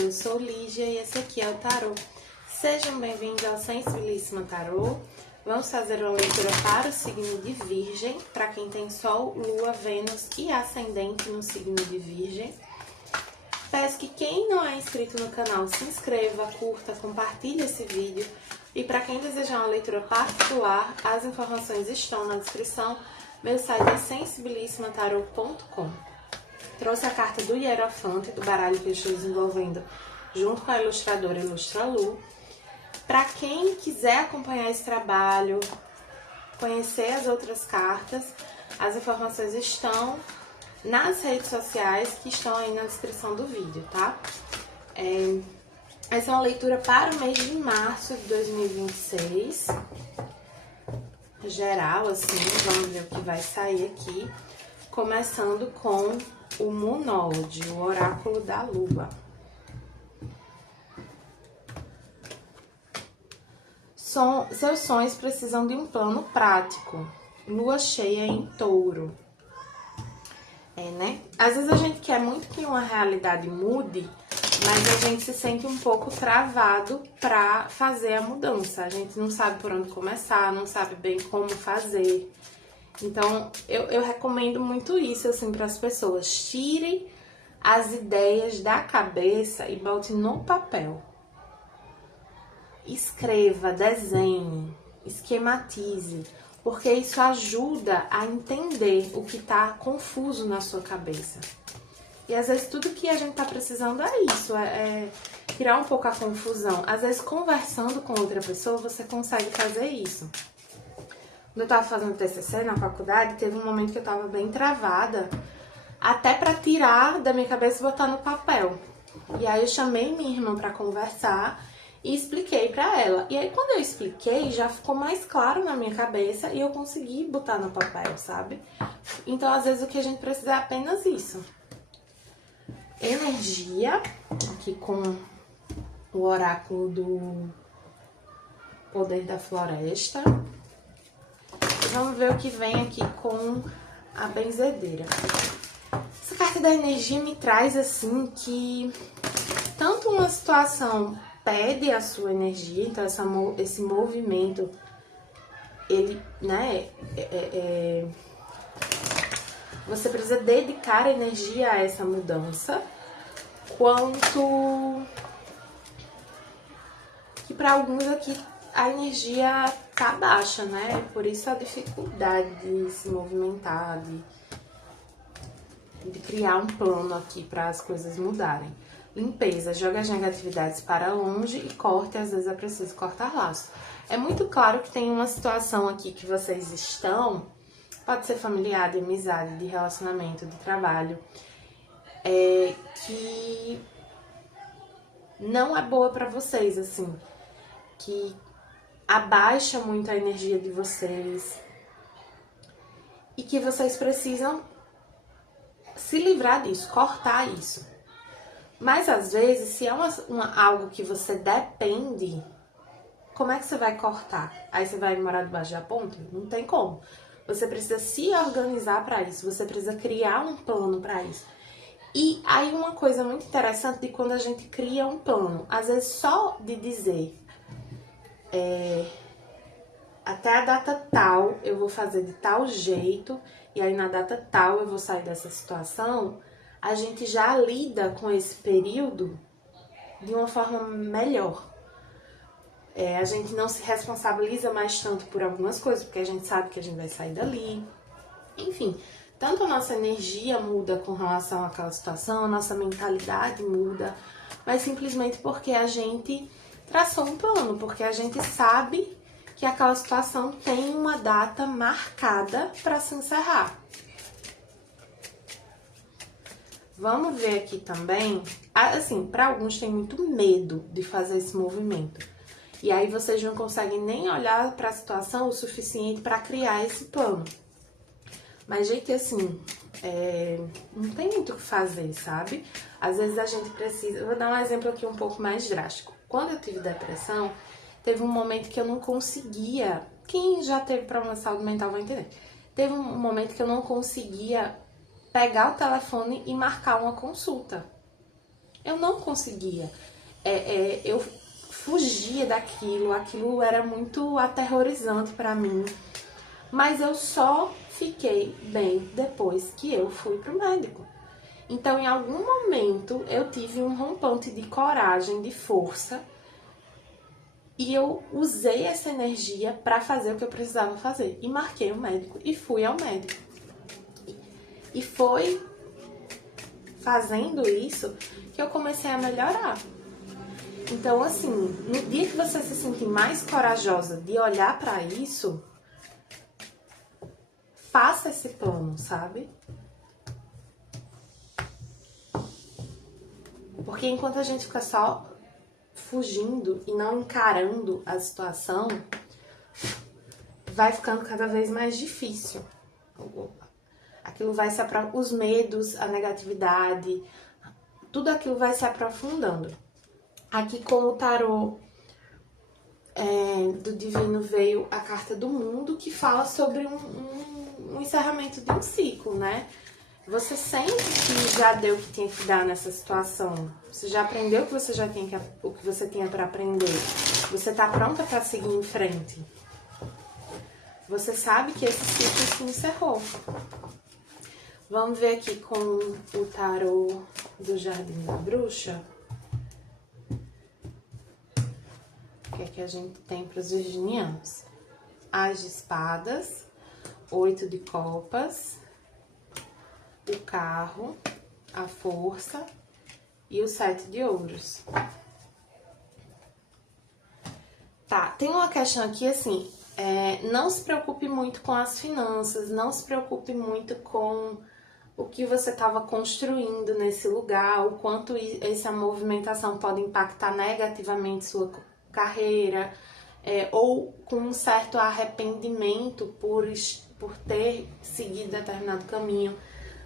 eu sou Lígia e esse aqui é o Tarô. Sejam bem-vindos ao Sensibilíssima Tarô. Vamos fazer uma leitura para o signo de Virgem, para quem tem Sol, Lua, Vênus e Ascendente no signo de Virgem. Peço que quem não é inscrito no canal se inscreva, curta, compartilhe esse vídeo. E para quem desejar uma leitura particular, as informações estão na descrição. Meu site é sensibilissimatarot.com. Trouxe a carta do Hierofante, do baralho que eu estou desenvolvendo junto com a ilustradora Ilustra Lu. Para quem quiser acompanhar esse trabalho, conhecer as outras cartas, as informações estão nas redes sociais que estão aí na descrição do vídeo, tá? Essa é uma leitura para o mês de março de 2026. Geral, assim, vamos ver o que vai sair aqui. Começando com o Munolde, o oráculo da lua. Seus sonhos precisam de um plano prático. Lua cheia em touro. Né? Às vezes a gente quer muito que uma realidade mude, mas a gente se sente um pouco travado para fazer a mudança. A gente não sabe por onde começar, não sabe bem como fazer. Então, eu recomendo muito isso, assim, para as pessoas. Tire as ideias da cabeça e bote no papel. Escreva, desenhe, esquematize, porque isso ajuda a entender o que está confuso na sua cabeça. E às vezes tudo que a gente tá precisando é isso, é tirar um pouco a confusão. Às vezes conversando com outra pessoa você consegue fazer isso. Quando eu tava fazendo TCC na faculdade, teve um momento que eu tava bem travada, até pra tirar da minha cabeça e botar no papel. E aí eu chamei minha irmã pra conversar e expliquei pra ela. E aí quando eu expliquei, já ficou mais claro na minha cabeça e eu consegui botar no papel, sabe? Então às vezes o que a gente precisa é apenas isso. Energia, aqui com o oráculo do poder da floresta. Vamos ver o que vem aqui com a benzedeira. Essa carta da energia me traz assim que tanto uma situação pede a sua energia, então esse movimento, ele, né, você precisa dedicar energia a essa mudança, quanto que para alguns aqui a energia tá baixa, né? Por isso a dificuldade de se movimentar, de criar um plano aqui para as coisas mudarem. Limpeza, joga as negatividades para longe e corte, às vezes é preciso cortar laços. É muito claro que tem uma situação aqui que vocês estão, pode ser familiar, de amizade, de relacionamento, de trabalho, que não é boa pra vocês, assim, que abaixa muito a energia de vocês e que vocês precisam se livrar disso, cortar isso. Mas às vezes, se é algo que você depende, como é que você vai cortar? Aí você vai morar debaixo da ponte? Não tem como. Você precisa se organizar para isso, você precisa criar um plano para isso. E aí uma coisa muito interessante de quando a gente cria um plano, às vezes só de dizer até a data tal eu vou fazer de tal jeito, e aí na data tal eu vou sair dessa situação, a gente já lida com esse período de uma forma melhor. A gente não se responsabiliza mais tanto por algumas coisas, porque a gente sabe que a gente vai sair dali. Enfim, tanto a nossa energia muda com relação àquela situação, a nossa mentalidade muda, mas simplesmente porque a gente traçou um plano, porque a gente sabe que aquela situação tem uma data marcada para se encerrar. Vamos ver aqui também, assim, para alguns tem muito medo de fazer esse movimento. E aí vocês não conseguem nem olhar para a situação o suficiente para criar esse plano. Mas, gente, assim, não tem muito o que fazer, sabe? Às vezes a gente precisa... Eu vou dar um exemplo aqui um pouco mais drástico. Quando eu tive depressão, teve um momento que eu não conseguia... Quem já teve problema de saúde mental vai entender. Teve um momento que eu não conseguia pegar o telefone e marcar uma consulta. Eu não conseguia. Eu fugia daquilo, aquilo era muito aterrorizante pra mim. Mas eu só fiquei bem depois que eu fui pro médico. Então, em algum momento, eu tive um rompante de coragem, de força, e eu usei essa energia para fazer o que eu precisava fazer. E marquei o médico e fui ao médico. E foi fazendo isso que eu comecei a melhorar. Então, assim, no dia que você se sentir mais corajosa de olhar para isso, faça esse plano, sabe? Porque enquanto a gente fica só fugindo e não encarando a situação, vai ficando cada vez mais difícil. Aquilo vai se os medos, a negatividade, tudo aquilo vai se aprofundando. Aqui, como o tarô do divino, veio a carta do mundo, que fala sobre um encerramento de um ciclo, né? Você sente que já deu o que tinha que dar nessa situação. Você já aprendeu o que você o que você tinha para aprender. Você tá pronta para seguir em frente. Você sabe que esse ciclo se encerrou. Vamos ver aqui com o tarô do Jardim da Bruxa. O que é que a gente tem para os virginianos? As de espadas, 8 de copas, o carro, a força e o 7 de ouros. Tá, tem uma questão aqui assim, não se preocupe muito com as finanças, não se preocupe muito com o que você estava construindo nesse lugar, o quanto essa movimentação pode impactar negativamente sua carreira, ou com um certo arrependimento por ter seguido determinado caminho.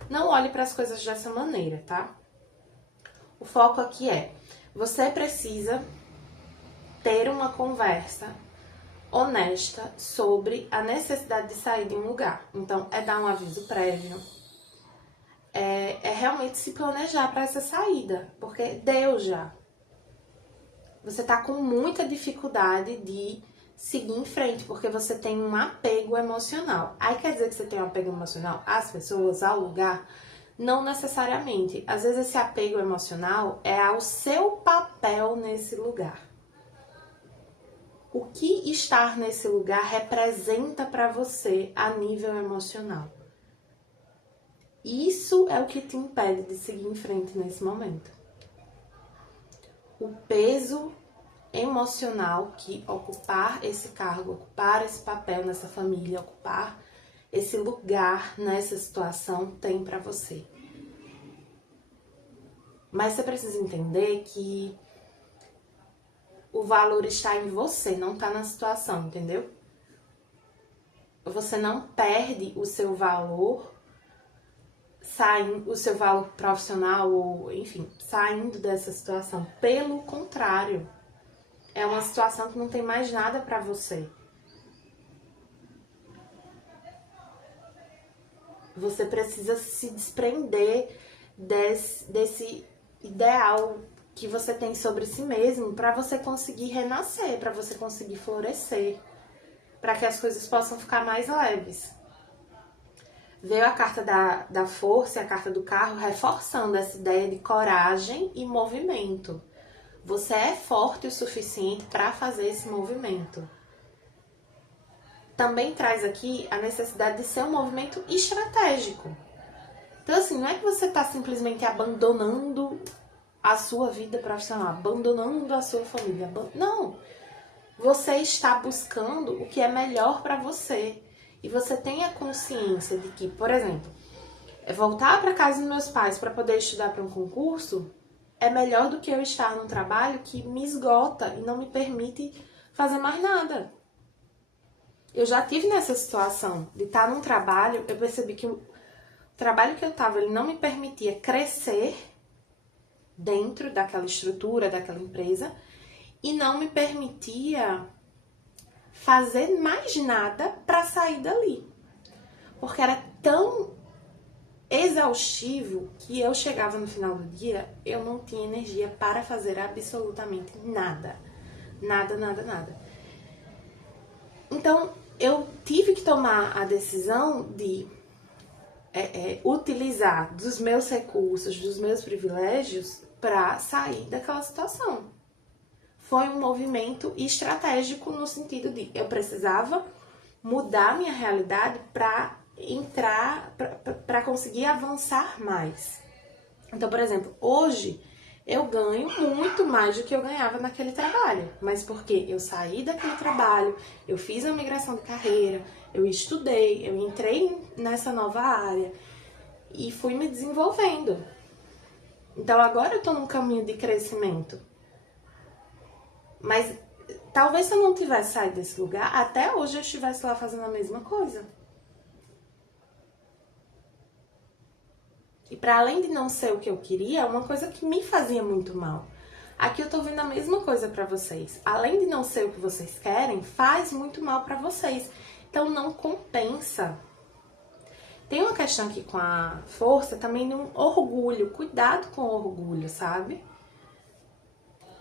Não olhe para as coisas dessa maneira, tá? O foco aqui você precisa ter uma conversa honesta sobre a necessidade de sair de um lugar. Então, dar um aviso prévio, realmente se planejar para essa saída, porque deu já. Você tá com muita dificuldade de seguir em frente, porque você tem um apego emocional. Aí quer dizer que você tem um apego emocional às pessoas, ao lugar? Não necessariamente. Às vezes esse apego emocional é ao seu papel nesse lugar. O que estar nesse lugar representa para você a nível emocional. Isso é o que te impede de seguir em frente nesse momento. O peso emocional que ocupar esse cargo, ocupar esse papel nessa família, ocupar esse lugar nessa situação tem pra você. Mas você precisa entender que o valor está em você, não tá na situação, entendeu? Você não perde o seu valor o seu valor profissional ou, enfim, saindo dessa situação. Pelo contrário, é uma situação que não tem mais nada pra você. Você precisa se desprender desse ideal que você tem sobre si mesmo para você conseguir renascer, para você conseguir florescer, para que as coisas possam ficar mais leves. Veio a carta da força e a carta do carro reforçando essa ideia de coragem e movimento. Você é forte o suficiente para fazer esse movimento. Também traz aqui a necessidade de ser um movimento estratégico. Então, assim, não é que você está simplesmente abandonando a sua vida profissional, abandonando a sua família. Não! Você está buscando o que é melhor para você. E você tem a consciência de que, por exemplo, voltar para casa dos meus pais para poder estudar para um concurso é melhor do que eu estar num trabalho que me esgota e não me permite fazer mais nada. Eu já tive nessa situação de estar num trabalho, eu percebi que o trabalho que eu estava, ele não me permitia crescer dentro daquela estrutura, daquela empresa, e não me permitia fazer mais nada para sair dali. Porque era tão exaustivo que eu chegava no final do dia, eu não tinha energia para fazer absolutamente nada. Nada, nada, nada. Então, eu tive que tomar a decisão de utilizar dos meus recursos, dos meus privilégios para sair daquela situação. Foi um movimento estratégico no sentido de eu precisava mudar minha realidade para entrar, para conseguir avançar mais. Então, por exemplo, hoje eu ganho muito mais do que eu ganhava naquele trabalho. Mas porque eu saí daquele trabalho, eu fiz a migração de carreira, eu estudei, eu entrei nessa nova área e fui me desenvolvendo. Então agora eu tô num caminho de crescimento. Mas talvez se eu não tivesse saído desse lugar, até hoje eu estivesse lá fazendo a mesma coisa. E para além de não ser o que eu queria, é uma coisa que me fazia muito mal. Aqui eu tô vendo a mesma coisa para vocês. Além de não ser o que vocês querem, faz muito mal para vocês. Então não compensa. Tem uma questão aqui com a força também de um orgulho. Cuidado com o orgulho, sabe?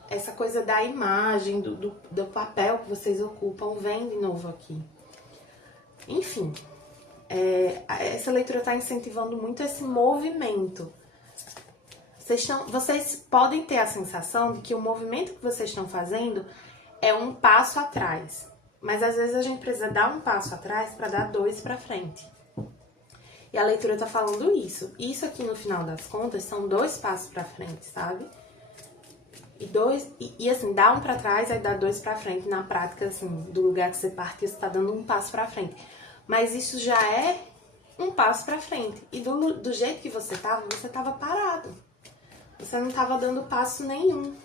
Essa coisa da imagem, do papel que vocês ocupam, vem de novo aqui. Enfim, essa leitura está incentivando muito esse movimento. Vocês podem ter a sensação de que o movimento que vocês estão fazendo é um passo atrás. Mas às vezes a gente precisa dar um passo atrás para dar 2 para frente. E a leitura está falando isso. Isso aqui, no final das contas, são 2 passos para frente, sabe? E assim, dá um para trás, aí dá 2 para frente. Na prática, assim, do lugar que você partiu, você tá dando um passo para frente. Mas isso já é um passo para frente. E do jeito que você tava parado. Você não tava dando passo nenhum.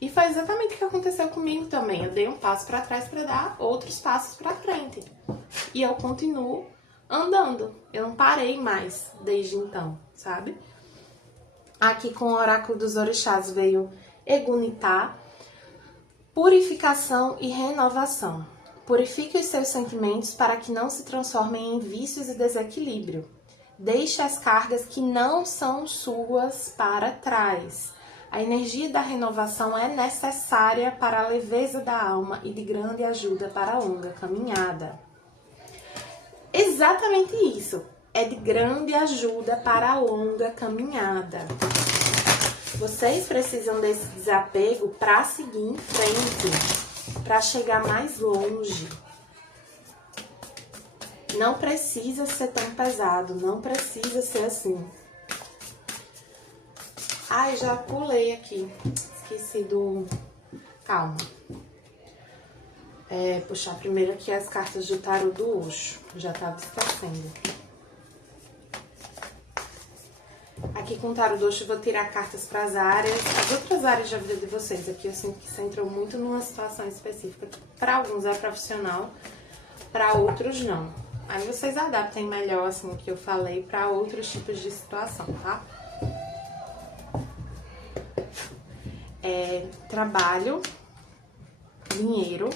E foi exatamente o que aconteceu comigo também. Eu dei um passo para trás para dar outros passos para frente. E eu continuo andando. Eu não parei mais desde então, sabe? Aqui com o oráculo dos orixás veio Egunitá, purificação e renovação. Purifique os seus sentimentos para que não se transformem em vícios e desequilíbrio. Deixe as cargas que não são suas para trás. A energia da renovação é necessária para a leveza da alma e de grande ajuda para a longa caminhada. Exatamente isso. É de grande ajuda para a longa caminhada. Vocês precisam desse desapego para seguir em frente, para chegar mais longe. Não precisa ser tão pesado, não precisa ser assim. Ai, já pulei aqui, esqueci do... Calma. Puxar primeiro aqui as cartas do tarô do Osho, já tava esquecendo. Aqui com o tarô do Osho eu vou tirar cartas para as outras áreas da vida de vocês. Aqui eu sinto que você entrou muito numa situação específica. Para alguns é profissional, para outros não. Aí vocês adaptem melhor assim o que eu falei para outros tipos de situação, tá? Trabalho, dinheiro,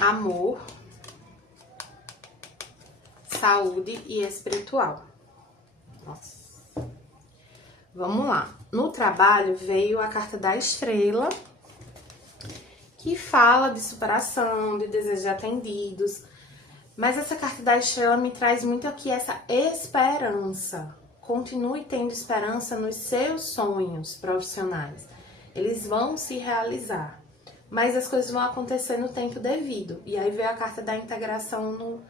amor, saúde e espiritual. Nossa. Vamos lá. No trabalho veio a carta da estrela, que fala de superação, de desejos atendidos. Mas essa carta da estrela me traz muito aqui essa esperança. Continue tendo esperança nos seus sonhos profissionais. Eles vão se realizar. Mas as coisas vão acontecer no tempo devido. E aí veio a carta da integração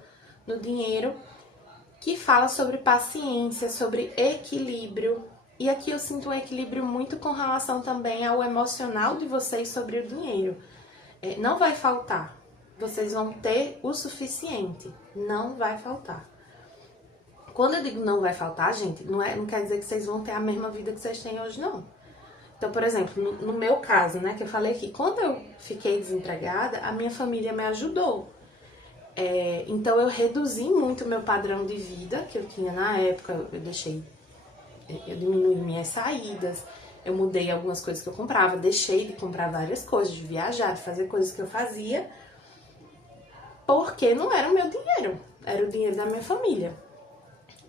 no dinheiro, que fala sobre paciência, sobre equilíbrio. E aqui eu sinto um equilíbrio muito com relação também ao emocional de vocês sobre o dinheiro. Não vai faltar. Vocês vão ter o suficiente. Não vai faltar. Quando eu digo não vai faltar, gente, não quer dizer que vocês vão ter a mesma vida que vocês têm hoje, não. Então, por exemplo, no meu caso, né, que eu falei aqui, quando eu fiquei desempregada, a minha família me ajudou. Então, eu reduzi muito o meu padrão de vida que eu tinha na época. Eu diminui minhas saídas, eu mudei algumas coisas que eu comprava, deixei de comprar várias coisas, de viajar, de fazer coisas que eu fazia, porque não era o meu dinheiro. era o dinheiro da minha família.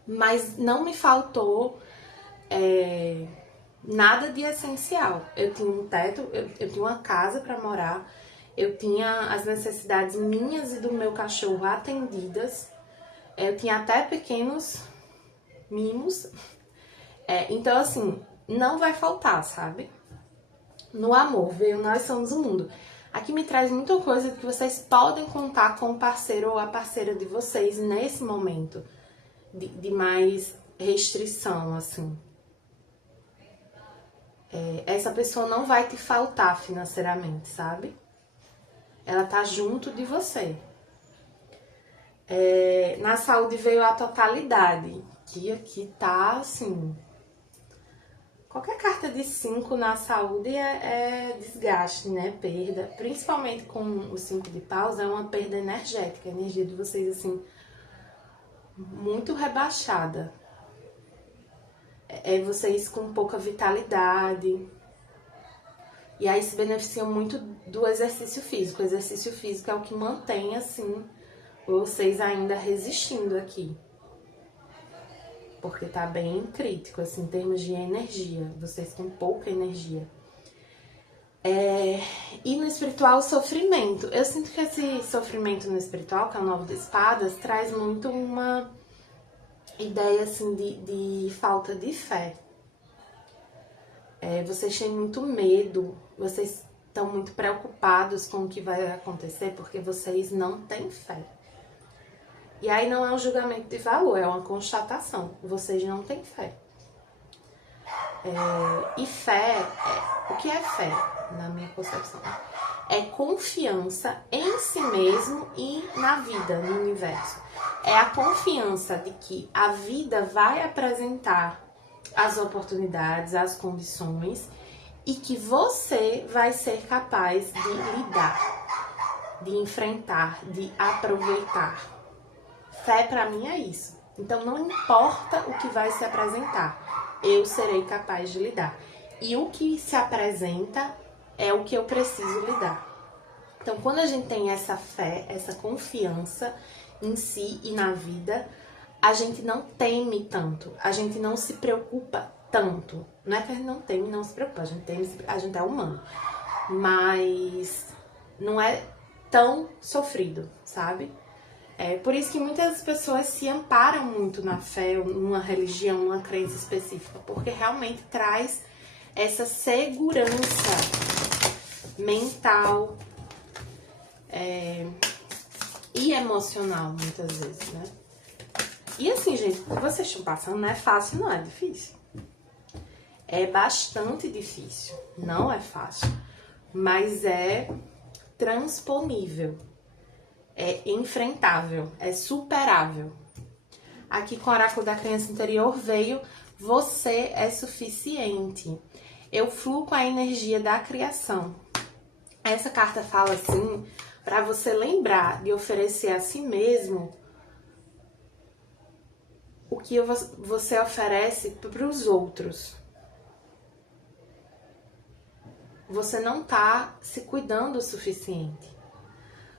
Mas não me faltou nada de essencial. Eu tinha um teto, eu tinha uma casa para morar, eu tinha as necessidades minhas e do meu cachorro atendidas, eu tinha até pequenos mimos. Então, assim, não vai faltar, sabe? No amor, veio Nós Somos o Mundo. Aqui me traz muita coisa que vocês podem contar com o parceiro ou a parceira de vocês nesse momento de mais restrição, assim. Essa pessoa não vai te faltar financeiramente, sabe? Ela tá junto de você. Na saúde veio a totalidade, que aqui tá assim. Qualquer carta de 5 na saúde é desgaste, né? Perda. Principalmente com o 5 de paus, é uma perda energética. A energia de vocês, assim, muito rebaixada. Vocês com pouca vitalidade. E aí se beneficiam muito do exercício físico. O exercício físico é o que mantém, assim, vocês ainda resistindo aqui. Porque tá bem crítico, assim, em termos de energia. Vocês com pouca energia. E no espiritual, o sofrimento. Eu sinto que esse sofrimento no espiritual, que é o 9 de espadas, traz muito uma ideia, assim, de falta de fé. Vocês têm muito medo, vocês estão muito preocupados com o que vai acontecer, porque vocês não têm fé. E aí não é um julgamento de valor, é uma constatação. Vocês não têm fé. E fé, o que é fé, na minha concepção? É confiança em si mesmo e na vida, no universo. É a confiança de que a vida vai apresentar as oportunidades, as condições, e que você vai ser capaz de lidar, de enfrentar, de aproveitar. Fé pra mim é isso. Então não importa o que vai se apresentar, eu serei capaz de lidar. E o que se apresenta é o que eu preciso lidar. Então quando a gente tem essa fé, essa confiança em si e na vida, a gente não teme tanto, a gente não se preocupa tanto. Não é que a gente não teme, não se preocupa, a gente teme, a gente é humano. Mas não é tão sofrido, sabe? Por isso que muitas pessoas se amparam muito na fé, numa religião, numa crença específica, porque realmente traz essa segurança mental e emocional, muitas vezes, né? E assim, gente, o que vocês estão passando não é fácil, não é difícil. É bastante difícil, não é fácil, mas é transponível. É enfrentável, é superável. Aqui com o oráculo da criança interior veio: você é suficiente. Eu fluo com a energia da criação. Essa carta fala assim, para você lembrar de oferecer a si mesmo o que você oferece para os outros. Você não tá se cuidando o suficiente.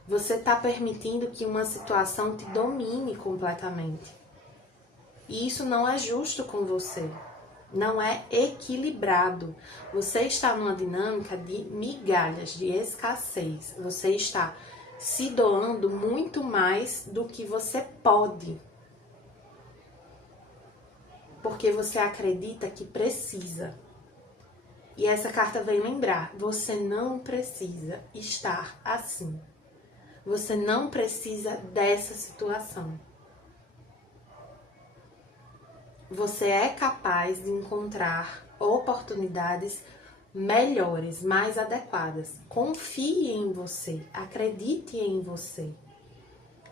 Você está permitindo que uma situação te domine completamente. E isso não é justo com você. Não é equilibrado. Você está numa dinâmica de migalhas, de escassez. Você está se doando muito mais do que você pode. Porque você acredita que precisa. E essa carta vem lembrar: você não precisa estar assim. Você não precisa dessa situação. Você é capaz de encontrar oportunidades melhores, mais adequadas. Confie em você, acredite em você.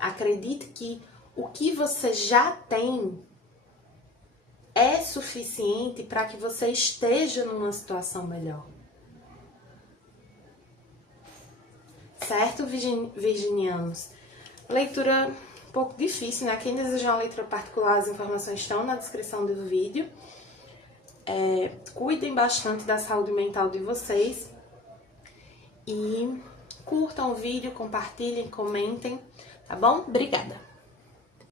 Acredite que o que você já tem é suficiente para que você esteja numa situação melhor. Certo, virginianos? Leitura um pouco difícil, né? Quem desejar uma leitura particular, as informações estão na descrição do vídeo. Cuidem bastante da saúde mental de vocês. E curtam o vídeo, compartilhem, comentem, tá bom? Obrigada!